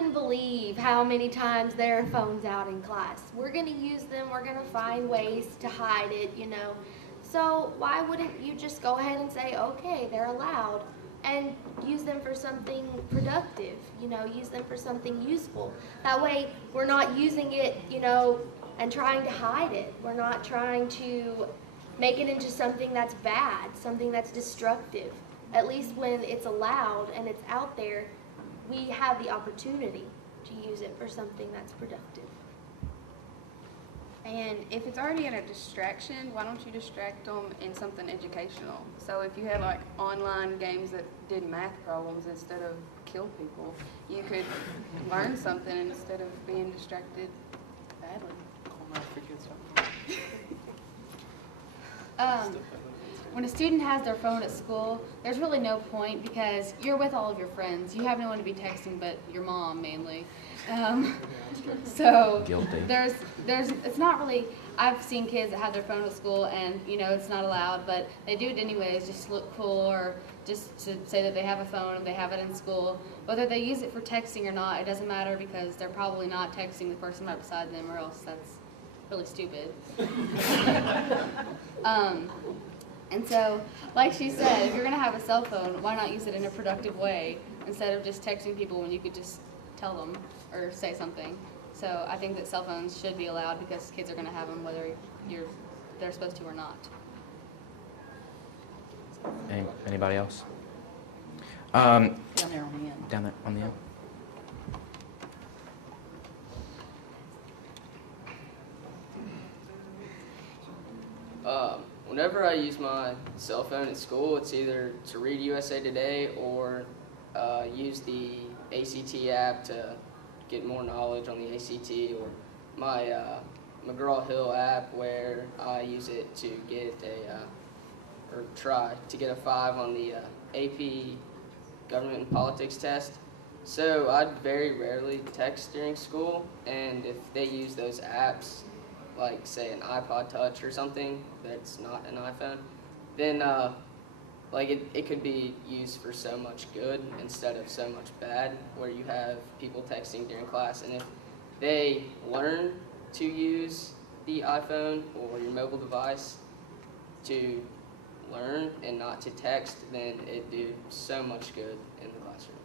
wouldn't believe how many times there are phones out in class. We're going to use them. We're going to find ways to hide it, you know. So why wouldn't you just go ahead and say, okay, they're allowed, and use them for something productive, you know, use them for something useful. That way we're not using it, you know, and trying to hide it. We're not trying to make it into something that's bad, something that's destructive. At least when it's allowed and it's out there, we have the opportunity to use it for something that's productive. And if it's already a distraction, why don't you distract them in something educational? So if you had like online games that did math problems instead of kill people, you could learn something instead of being distracted badly. When a student has their phone at school, there's really no point because you're with all of your friends. You have no one to be texting but your mom mainly. So Guilty. it's not really, I've seen kids that have their phone at school and, you know, it's not allowed, but they do it anyways, just to look cool or just to say that they have a phone and they have it in school. Whether they use it for texting or not, it doesn't matter because they're probably not texting the person right beside them or else that's really stupid. And so, like she said, if you're going to have a cell phone, why not use it in a productive way instead of just texting people when you could just tell them or say something. So I think that cell phones should be allowed because kids are going to have them whether they're supposed to or not. Anybody else? Down there on the end. Down there on the end. Whenever I use my cell phone at school, it's either to read USA Today or use the ACT app to get more knowledge on the ACT, or my McGraw-Hill app where I use it to get or try to get a 5 on the AP Government and Politics test. So I'd very rarely text during school, and if they use those apps, like say an iPod Touch or something that's not an iPhone, then like it could be used for so much good instead of so much bad, where you have people texting during class, and if they learn to use the iPhone or your mobile device to learn and not to text, then it do so much good in the classroom.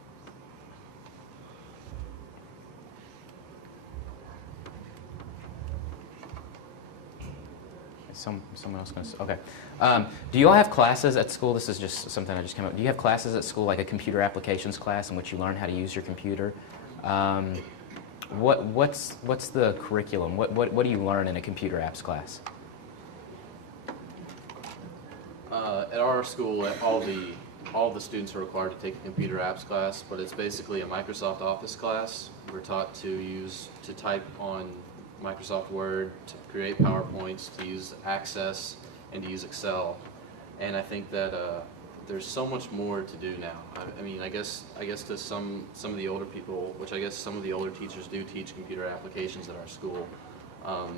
Someone else going to say? Okay. Do you all have classes at school? This is just something I just came up. Do you have classes at school, like a computer applications class, in which you learn how to use your computer? What's the curriculum? What do you learn in a computer apps class? At our school, all of the students are required to take a computer apps class, but it's basically a Microsoft Office class. We're taught to type on Microsoft Word, to create PowerPoints, to use Access, and to use Excel. And I think that there's so much more to do now. I mean, I guess to some of the older people, which I guess some of the older teachers do teach computer applications at our school.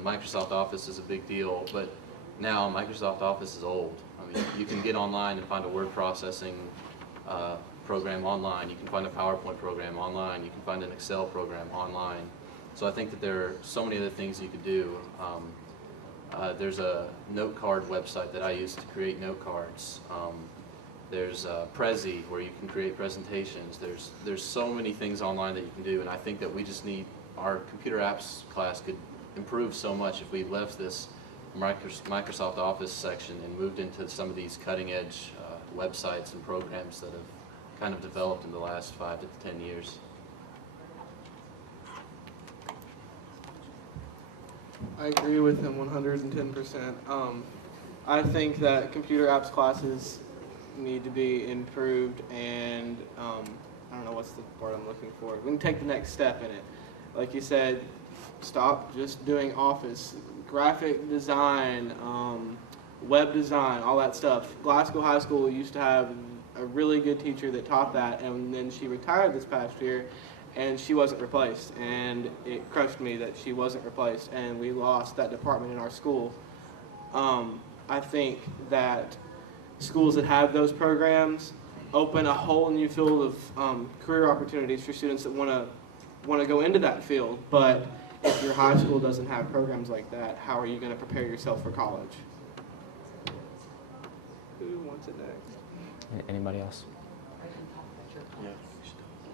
Microsoft Office is a big deal, but now Microsoft Office is old. I mean, you can get online and find a word processing program online. You can find a PowerPoint program online. You can find an Excel program online. So I think that there are so many other things you could do. There's a note card website that I use to create note cards. There's Prezi, where you can create presentations. There's so many things online that you can do, and I think that we just need, our computer apps class could improve so much if we left this Microsoft Office section and moved into some of these cutting edge websites and programs that have kind of developed in the last 5 to 10 years. I agree with him 110%. I think that computer apps classes need to be improved, and I don't know what's the word I'm looking for. We can take the next step in it. Like you said, stop just doing Office, graphic design, web design, all that stuff. Glasgow High School used to have a really good teacher that taught that, and then she retired this past year, and she wasn't replaced, and it crushed me that she wasn't replaced, and we lost that department in our school. I think that schools that have those programs open a whole new field of career opportunities for students that want to want to go into that field. But if your high school doesn't have programs like that, how are you going to prepare yourself for college? Who wants it next? Anybody else?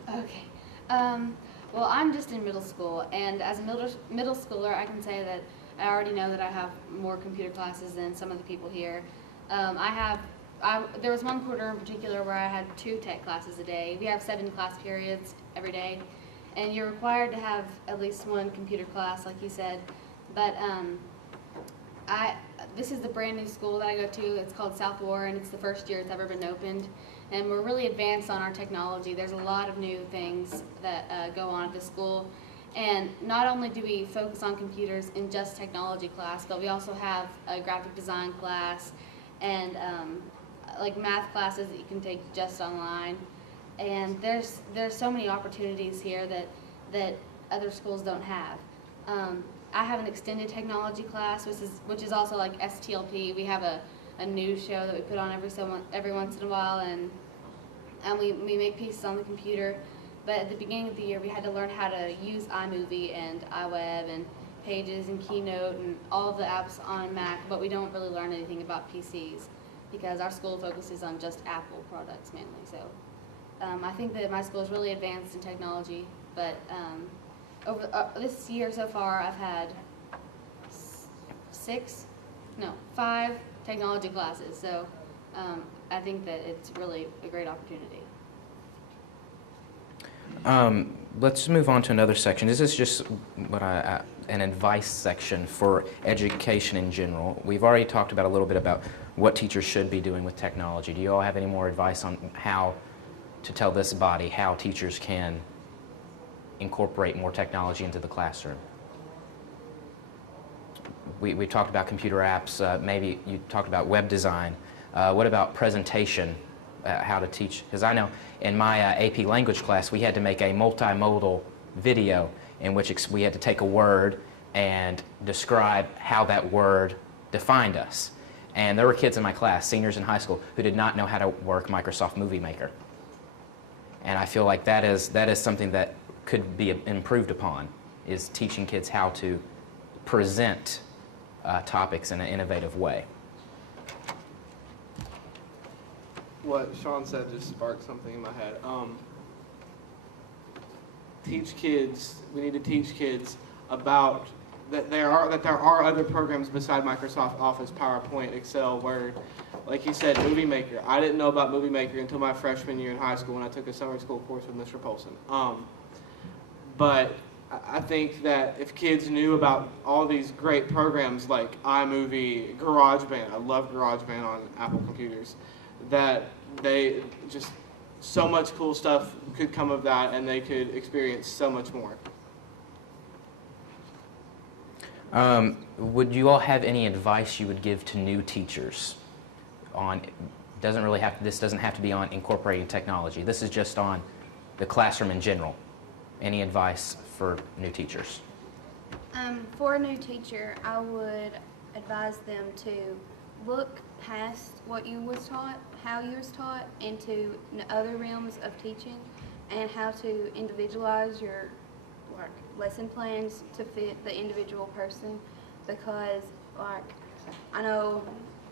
Okay. Well, I'm just in middle school, and as a middle schooler, I can say that I already know that I have more computer classes than some of the people here. There was one quarter in particular where I had 2 tech classes a day. We have 7 class periods every day, and you're required to have at least 1 computer class, like you said. But this is the brand new school that I go to. It's called South Warren. It's the first year it's ever been opened, and we're really advanced on our technology. There's a lot of new things that go on at this school, and not only do we focus on computers in just technology class, but we also have a graphic design class and like math classes that you can take just online. And there's so many opportunities here that other schools don't have. I have an extended technology class, which is also like STLP. We have a news show that we put on every once in a while, and we make pieces on the computer. But at the beginning of the year, we had to learn how to use iMovie and iWeb and Pages and Keynote and all of the apps on Mac, but we don't really learn anything about PCs because our school focuses on just Apple products mainly. So I think that my school is really advanced in technology, but over this year so far, I've had 5 technology classes. So I think that it's really a great opportunity. Let's move on to another section. This is just an advice section for education in general. We've already talked about a little bit about what teachers should be doing with technology. Do you all have any more advice on how to tell this body how teachers can incorporate more technology into the classroom? We talked about computer apps. Maybe you talked about web design. What about presentation? How to teach? Because I know in my AP language class, we had to make a multimodal video in which we had to take a word and describe how that word defined us. And there were kids in my class, seniors in high school, who did not know how to work Microsoft Movie Maker. And I feel like that is something that could be improved upon, is teaching kids how to present topics in an innovative way. What Sean said just sparked something in my head. We need to teach kids about that there are other programs beside Microsoft Office, PowerPoint, Excel, Word. Like you said, Movie Maker. I didn't know about Movie Maker until my freshman year in high school when I took a summer school course with Mr. Polson. But I think that if kids knew about all these great programs like iMovie, GarageBand, I love GarageBand on Apple computers, that they just, so much cool stuff could come of that and they could experience so much more. Would you all have any advice you would give to new teachers on, this doesn't have to be on incorporating technology. This is just on the classroom in general. Any advice for new teachers? For a new teacher, I would advise them to look past what you was taught, how you was taught, into other realms of teaching, and how to individualize your lesson plans to fit the individual person. Because I know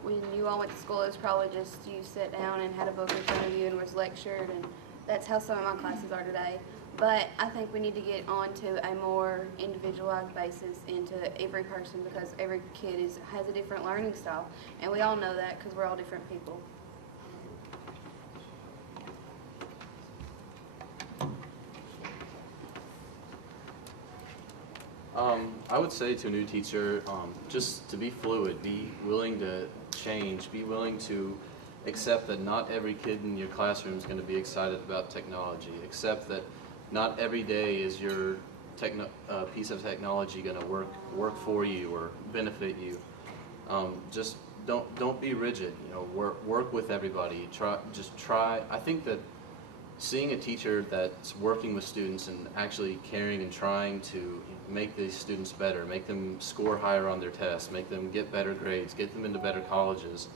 when you all went to school, it was probably just you sat down and had a book in front of you and was lectured, and that's how some of my classes are today. But I think we need to get on to a more individualized basis into every person, because every kid has a different learning style. And we all know that because we're all different people. I would say to a new teacher, just to be fluid, be willing to change, be willing to accept that not every kid in your classroom is going to be excited about technology, accept that not every day is your piece of technology going to work for you or benefit you. Just don't be rigid. You know, work with everybody. Try. I think that seeing a teacher that's working with students and actually caring and trying to make these students better, make them score higher on their tests, make them get better grades, get them into better colleges.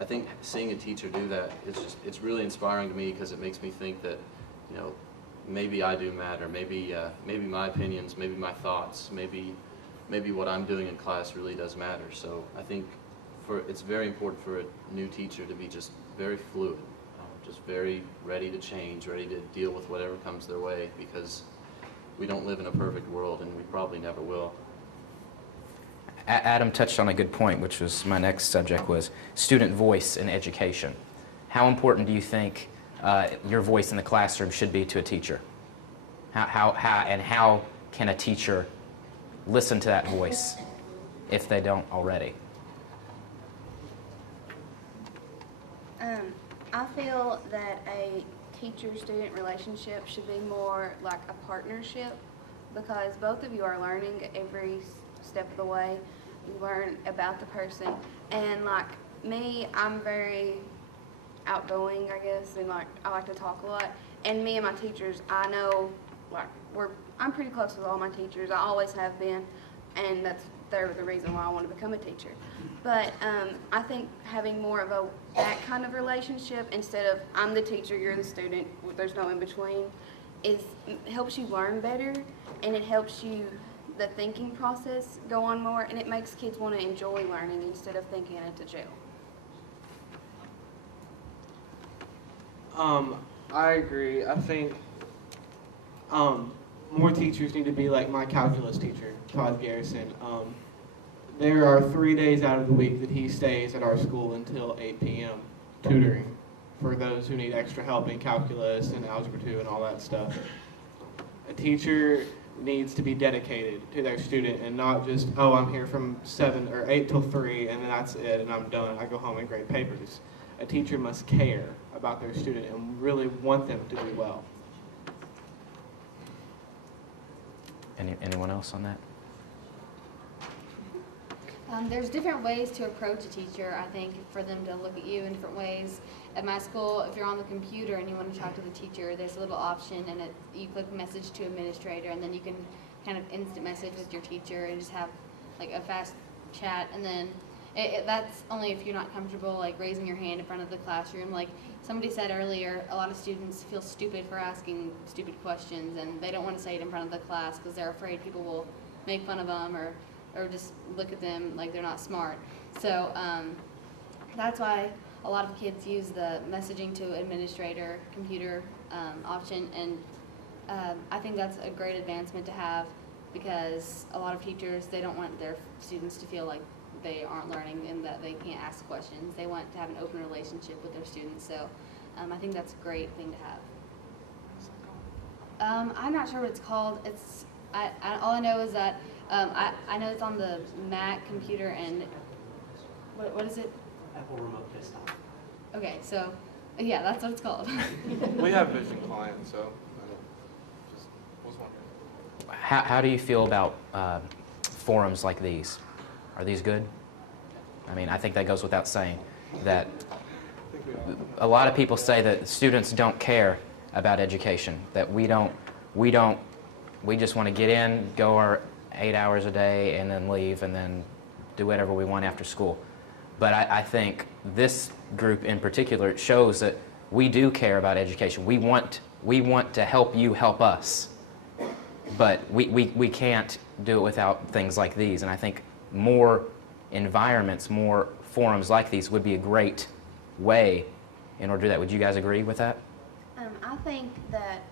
I think seeing a teacher do that it's really inspiring to me, because it makes me think that, you know, maybe I do matter. Maybe my opinions, maybe my thoughts, maybe what I'm doing in class really does matter. So I think it's very important for a new teacher to be just very fluid, just very ready to change, ready to deal with whatever comes their way, because we don't live in a perfect world, and we probably never will. Adam touched on a good point, which was my next subject, was student voice in education. How important do you think your voice in the classroom should be to a teacher? How can a teacher listen to that voice if they don't already? I feel that a teacher-student relationship should be more like a partnership, because both of you are learning every step of the way. You learn about the person, and like me, I'm very outgoing, I guess, and like I like to talk a lot. And me and my teachers, I know, like I'm pretty close with all my teachers. I always have been, and they're the reason why I want to become a teacher. But I think having more of that kind of relationship, instead of I'm the teacher, you're the student, there's no in between, helps you learn better, and it helps you the thinking process go on more, and it makes kids want to enjoy learning instead of thinking it's a jail. I agree. I think more teachers need to be like my calculus teacher, Todd Garrison. There are 3 days out of the week that he stays at our school until 8 p.m. tutoring for those who need extra help in calculus and algebra 2 and all that stuff. A teacher needs to be dedicated to their student and not just, oh, I'm here from 7 or 8 till 3 and then that's it and I'm done. I go home and grade papers. A teacher must care about their student and really want them to do well. Anyone else on that? There's different ways to approach a teacher, I think, for them to look at you in different ways. At my school, if you're on the computer and you want to talk to the teacher, there's a little option, and you click message to administrator, and then you can kind of instant message with your teacher and just have like a fast chat. And then that's only if you're not comfortable like raising your hand in front of the classroom. Like somebody said earlier, a lot of students feel stupid for asking stupid questions, and they don't want to say it in front of the class because they're afraid people will make fun of them or just look at them like they're not smart. So that's why a lot of kids use the messaging to administrator computer option, and I think that's a great advancement to have, because a lot of teachers, they don't want their students to feel like they aren't learning and that they can't ask questions. They want to have an open relationship with their students, so I think that's a great thing to have. I'm not sure what it's called. All I know is that I know it's on the Mac computer, and what is it? Apple Remote Desktop. Okay, so yeah, that's what it's called. We have Vision Client, so I just was wondering. How do you feel about forums like these? Are these good? I mean, I think that goes without saying that a lot of people say that students don't care about education, that we just want to get in, go our 8 hours a day, and then leave, and then do whatever we want after school. But I think this group in particular shows that we do care about education. We want to help you help us, but we can't do it without things like these. And I think more environments, more forums like these would be a great way in order to do that. Would you guys agree with that? I think that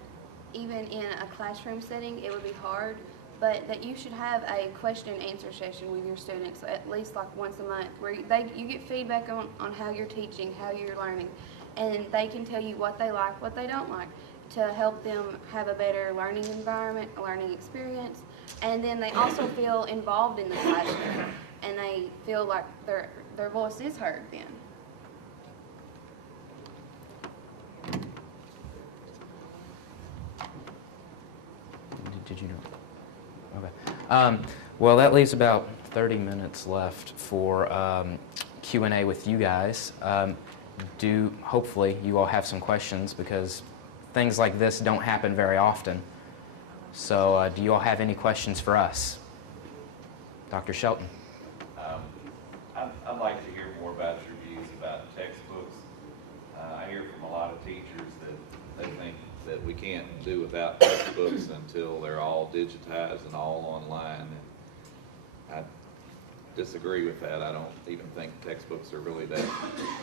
even in a classroom setting, it would be hard, but that you should have a question and answer session with your students at least like once a month, where you get feedback on how you're teaching, how you're learning, and they can tell you what they like, what they don't like, to help them have a better learning environment, a learning experience. And then they also feel involved in the classroom, and they feel like their voice is heard then. Did you know? Okay. Well, that leaves about 30 minutes left for Q&A with you guys. Hopefully you all have some questions, because things like this don't happen very often. So do you all have any questions for us? Dr. Shelton. I'd like to hear more about your views about textbooks. I hear from a lot of teachers that they think that we can't do without textbooks until they're all digitized and all online. And I disagree with that. I don't even think textbooks are really that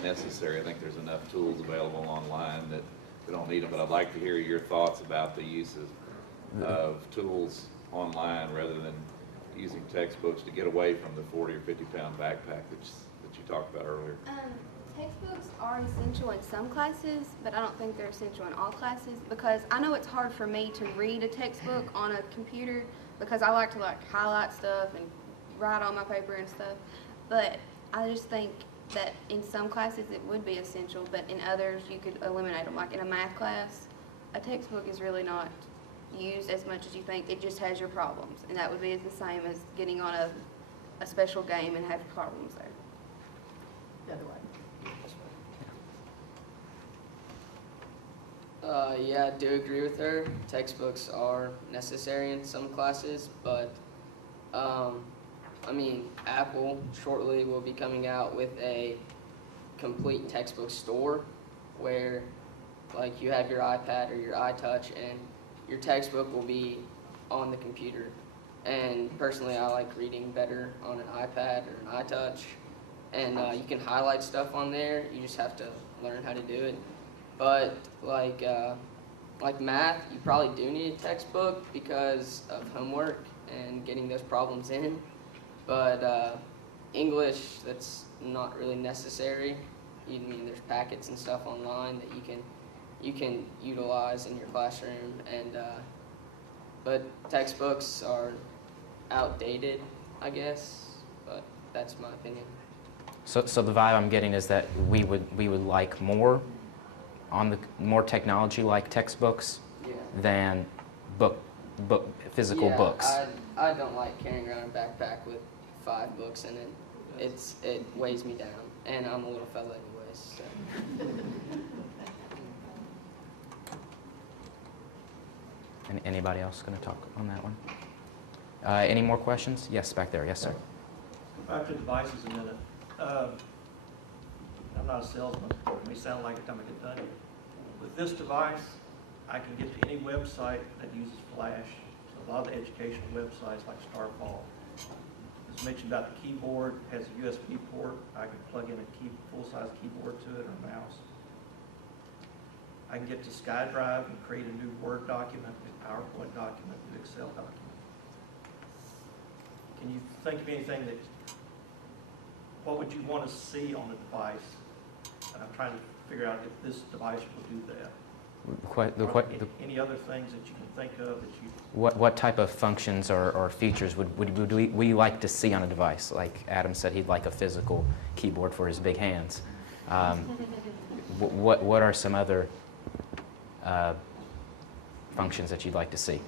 necessary. I think there's enough tools available online that we don't need them. But I'd like to hear your thoughts about the uses of tools online rather than using textbooks to get away from the 40 or 50 pound backpack that you talked about earlier. Textbooks are essential in some classes, but I don't think they're essential in all classes, because I know it's hard for me to read a textbook on a computer because I like to highlight stuff and write on my paper and stuff. But I just think that in some classes it would be essential, but in others you could eliminate them. Like in a math class, a textbook is really not used as much as you think. It just has your problems, and that would be the same as getting on a special game and have problems there. The other way. Yeah, I do agree with her. Textbooks are necessary in some classes, but I mean, Apple shortly will be coming out with a complete textbook store where, like, you have your iPad or your iTouch, and your textbook will be on the computer. And personally, I like reading better on an iPad or an iTouch. And you can highlight stuff on there. You just have to learn how to do it. But like math, you probably do need a textbook because of homework and getting those problems in. But English, that's not really necessary. I mean, there's packets and stuff online that you can utilize in your classroom. And but textbooks are outdated, I guess. But that's my opinion. So the vibe I'm getting is that we would like more more technology like textbooks Yeah. than physical Yeah, books. I don't like carrying around a backpack with 5 books in it. It weighs me down, and I'm a little fella anyways. So. Anybody else going to talk on that one? Any more questions? Yes, back there. Yes, sir. Back to devices a minute. I'm not a salesman. It may sound like it time I get done. With this device, I can get to any website that uses Flash. So a lot of the educational websites like Starfall. As mentioned about the keyboard, has a USB port. I can plug in a full-size keyboard to it or mouse. I can get to SkyDrive and create a new Word document, a PowerPoint document, an Excel document. Can you think of anything what would you want to see on the device? And I'm trying to figure out if this device will do that. Any other things that you can think of that you... What type of functions or features would we like to see on a device? Like Adam said, he'd like a physical keyboard for his big hands. What are some other functions that you'd like to see?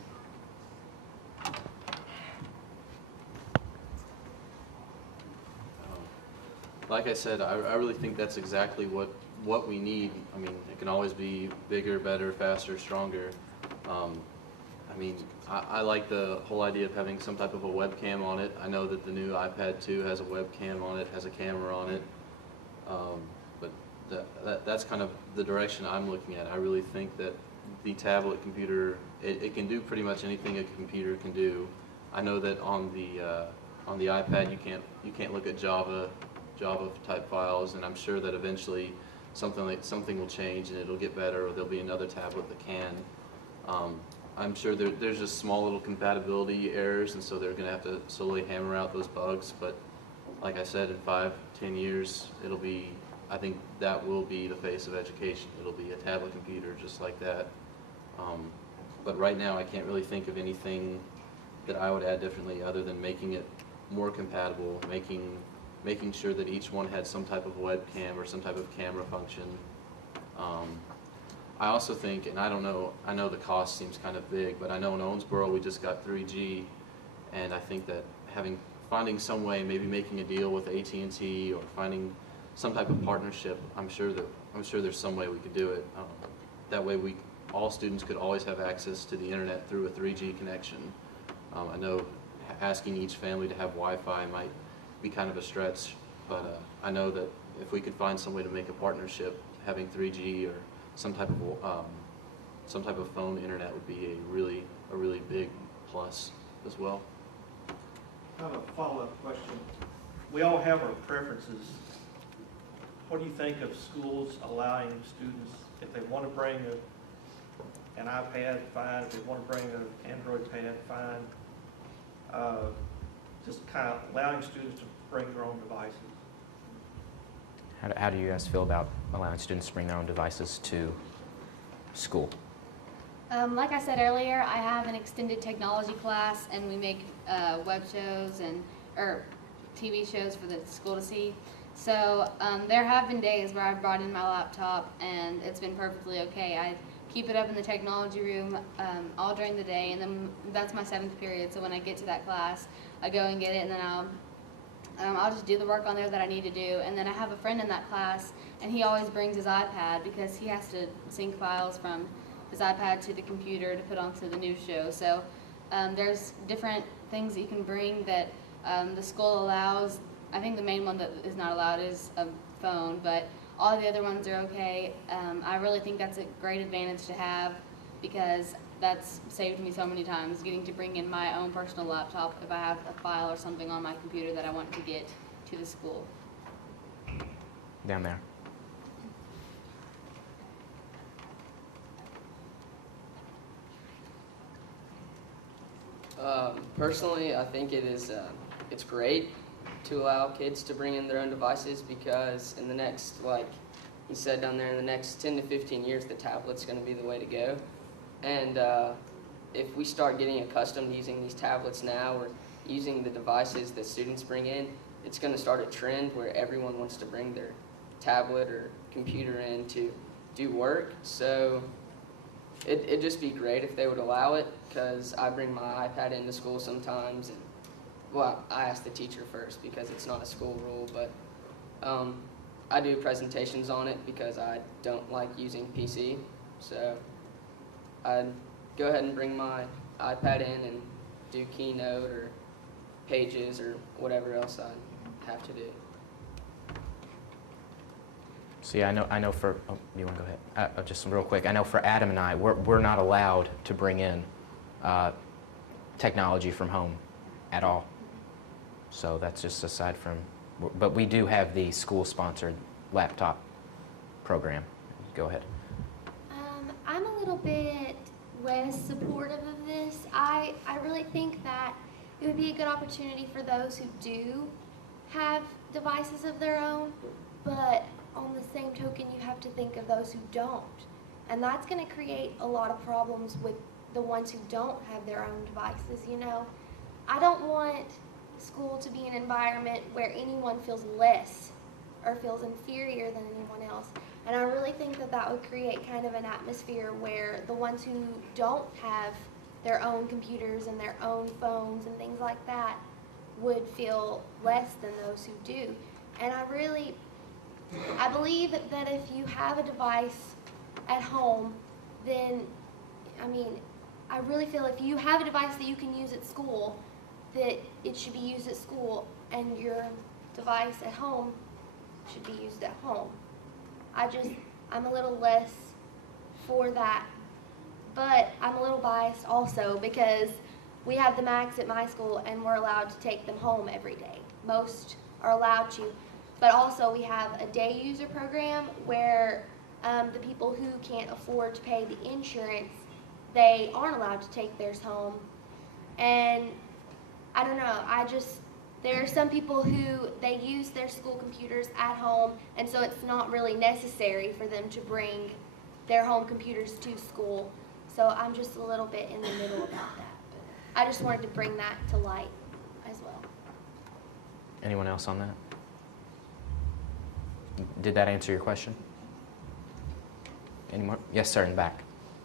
Like I said, I really think that's exactly what we need. I mean, it can always be bigger, better, faster, stronger. I mean, I like the whole idea of having some type of a webcam on it. I know that the new iPad 2 has a webcam on it, has a camera on it. But that's kind of the direction I'm looking at. I really think that the tablet computer, it can do pretty much anything a computer can do. I know that on the iPad you can't look at Java type files, and I'm sure that eventually something will change and it'll get better, or there'll be another tablet that can. I'm sure there's just small little compatibility errors, and so they're going to have to slowly hammer out those bugs. But like I said, in 5-10 years, I think that will be the face of education. It'll be a tablet computer just like that. But right now, I can't really think of anything that I would add differently other than making it more compatible, making sure that each one had some type of webcam or some type of camera function. I also think, and I don't know, I know the cost seems kind of big, but I know in Owensboro we just got 3G, and I think that finding some way, maybe making a deal with AT&T or finding some type of partnership, I'm sure there's some way we could do it. That way all students could always have access to the internet through a 3G connection. I know asking each family to have Wi-Fi might be kind of a stretch, but I know that if we could find some way to make a partnership, having 3G or some type of some type of phone internet would be a really big plus as well. I have a follow-up question. We all have our preferences. What do you think of schools allowing students, if they want to bring an iPad, fine. If they want to bring an Android pad, fine. Just kind of allowing students to bring their own devices. How do you guys feel about allowing students to bring their own devices to school? Like I said earlier, I have an extended technology class, and we make web shows or TV shows for the school to see. So there have been days where I've brought in my laptop, and it's been perfectly okay. I keep it up in the technology room all during the day, and then that's my 7th period. So when I get to that class, I go and get it, and then I'll just do the work on there that I need to do. And then I have a friend in that class, and he always brings his iPad because he has to sync files from his iPad to the computer to put onto the news show. So there's different things that you can bring that the school allows. I think the main one that is not allowed is a phone, but all the other ones are okay. I really think that's a great advantage to have because that's saved me so many times, getting to bring in my own personal laptop if I have a file or something on my computer that I want to get to the school. Down there. Personally, I think it's great to allow kids to bring in their own devices because in the next, like he said down there, in the next 10 to 15 years, the tablet's going to be the way to go. And if we start getting accustomed to using these tablets now or using the devices that students bring in, it's going to start a trend where everyone wants to bring their tablet or computer in to do work. So it'd just be great if they would allow it, because I bring my iPad into school sometimes. And, well, I ask the teacher first because it's not a school rule, but I do presentations on it because I don't like using PC. So I'd go ahead and bring my iPad in and do Keynote or Pages or whatever else I have to do. See, I know for, you want to go ahead? Just real quick, I know for Adam and I, we're not allowed to bring in technology from home at all. So that's just aside from, but we do have the school-sponsored laptop program. Go ahead. I'm a little bit less supportive of this. I really think that it would be a good opportunity for those who do have devices of their own, but on the same token, you have to think of those who don't. And that's going to create a lot of problems with the ones who don't have their own devices, you know. I don't want school to be an environment where anyone feels less or feels inferior than anyone else. And I really think that that would create kind of an atmosphere where the ones who don't have their own computers and their own phones and things like that would feel less than those who do. And I believe that if you have a device at home, then, I really feel if you have a device that you can use at school, that it should be used at school, and your device at home should be used at home. I'm a little less for that, but I'm a little biased also because we have the Macs at my school and we're allowed to take them home every day. Most are allowed to, but also we have a day user program where the people who can't afford to pay the insurance, they aren't allowed to take theirs home. And I don't know, there are some people who, they use their school computers at home, and so it's not really necessary for them to bring their home computers to school. So I'm just a little bit in the middle about that. But I just wanted to bring that to light as well. Anyone else on that? Did that answer your question? Any more? Yes, sir, in the back.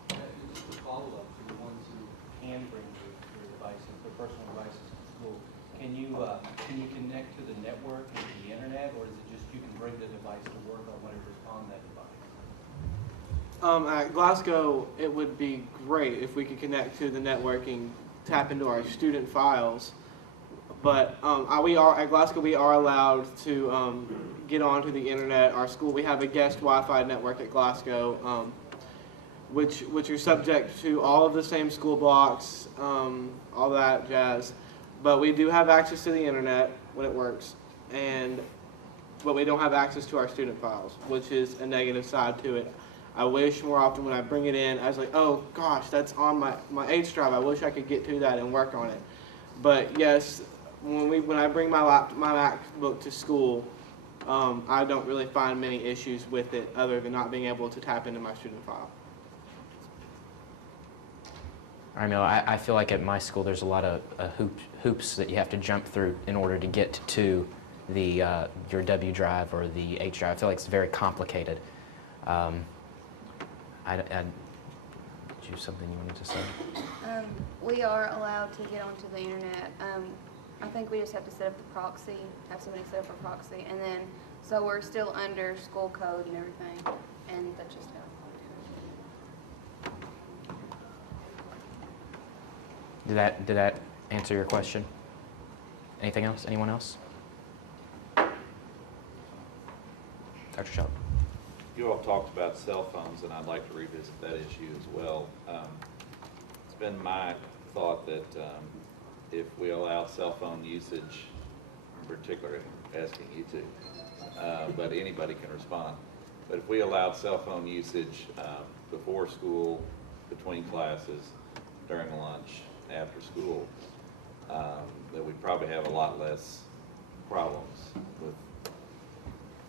Just a follow-up to the ones who can bring their devices, their personal devices to school. Can you connect to the network and to the internet, or is it just you can bring the device to work on whatever's on that device? At Glasgow, it would be great if we could connect to the network and tap into our student files. But at Glasgow, we are allowed to get onto the internet. Our school, we have a guest Wi-Fi network at Glasgow. which are subject to all of the same school blocks, all that jazz. But we do have access to the internet when it works, but we don't have access to our student files, which is a negative side to it. I wish more often when I bring it in, I was like, oh gosh, that's on my H drive. I wish I could get to that and work on it. But yes, when I bring my MacBook to school, I don't really find many issues with it other than not being able to tap into my student file. I mean, I feel like at my school there's a lot of hoops that you have to jump through in order to get to the your W drive or the H drive. I feel like it's very complicated. Did you have something you wanted to say? We are allowed to get onto the internet. I think we just have to set up the proxy, have somebody set up a proxy, and then, so we're still under school code and everything, and that's just how. Did that answer your question? Anything else? Anyone else? Dr. Sheldon. You all talked about cell phones, and I'd like to revisit that issue as well. It's been my thought that if we allow cell phone usage, in particular, asking you to, but anybody can respond. But if we allowed cell phone usage before school, between classes, during lunch, after school, that we'd probably have a lot less problems with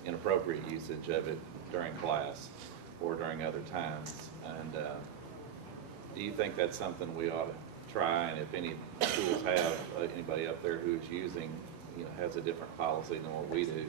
inappropriate usage of it during class or during other times. And do you think that's something we ought to try? And if any schools have anybody up there who's using, has a different policy than what we do,